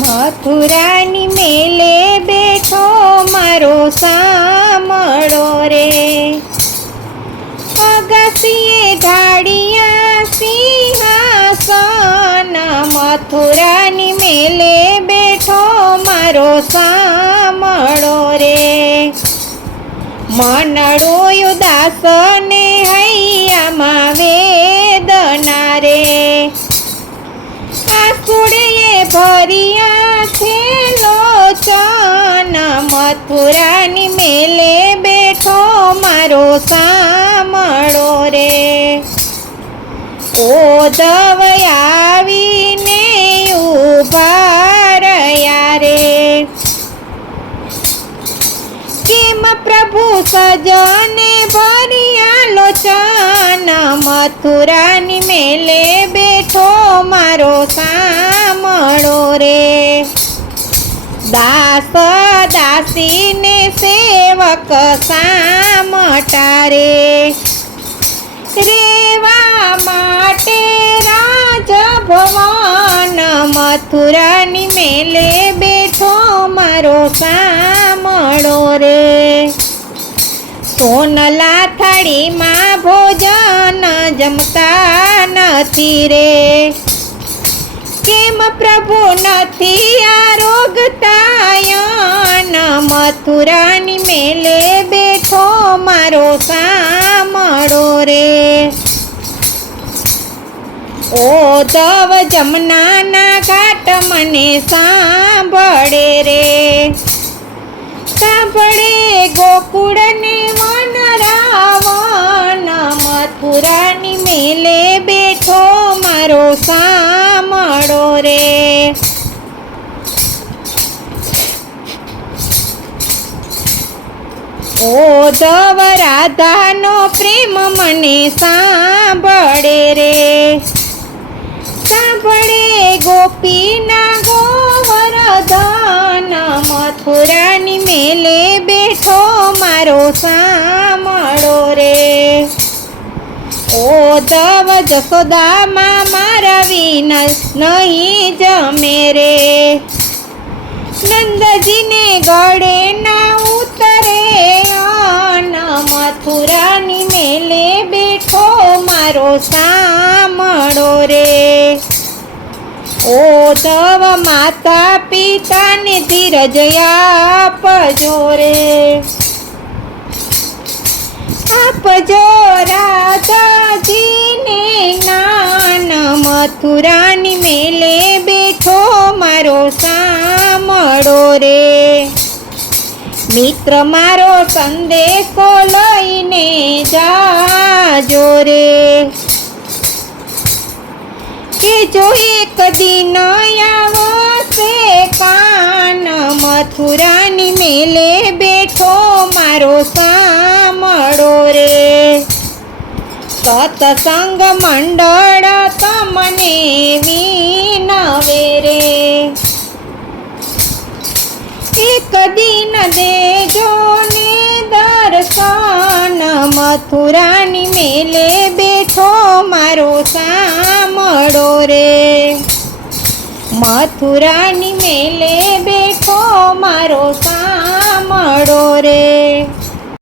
મથુરાની મેલે બેઠો મારો સામળો રે, અગાસીએ ઢાળિયા સિંહાસન, મથુરાની મેલે બેઠો મારો સામળો રે. મનડું ઉદાસ ને હૈયામાં વેદના રે, આસુડીએ ભર્યા છે લોચન, મથુરાની મેલે બેઠો મારો સામળો રે. ઉદ્ધવ આવીને ઊભા રહ્યા રે, કેમ પ્રભુ સજને ભર્યા લોચન, મથુરાની મેલે બેઠો મારો સામળો રે. દાસ દાસીને સેવક સામટા રે, રેવા માટે રાજભવન, મથુરાની મેલે બેઠો મારો સામળો રે. સોનલા થાળીમાં ભોજન જમતા નથી રે, કેમ પ્રભુ નથી આરોગતાયન, મથુરાની મેલે બેઠો મારો સામળો રે. ઉદ્ધવ જમનાના ઘાટ મને સાંભળે રે, સાંભળે ગોકુળને વન રાવણ, મથુરાની મેલે બેઠો મારો સામળો રે. ઉદ્ધવ રાધાનો પ્રેમ મને સાંભળે રે, સાંભળે ગોપીના ગોવર્ધન, મથુરાની મેલે બેઠો મારો સામળો રે. ઉદ્ધવ જશોદામાં મારા વિના નહીં જમે રે, નંદજીને ગળે ના ઉતરે અન, મથુરાની મેલે બેઠો મારો સામળો રે. ઉદ્ધવ માતા પિતાને ધીરજ આપજો રે, આપજો રાધાજીને જ્ઞાન, મથુરાની મેલે બેઠો મારો સામળો રે. મિત્ર મારો સંદેશો લઈને જાજો રે, કે જો એક દિન આવશે કાન, મથુરાની મેલે બેઠો મારો સામળો રે. સત્સંગ મંડળ તમને વિનવે રે, એક દિન દેજો ને દર્શન, મથુરાની મેલે બેઠો મારો સામળો રે. મથુરાની મેલે બેઠો મારો સામળો રે.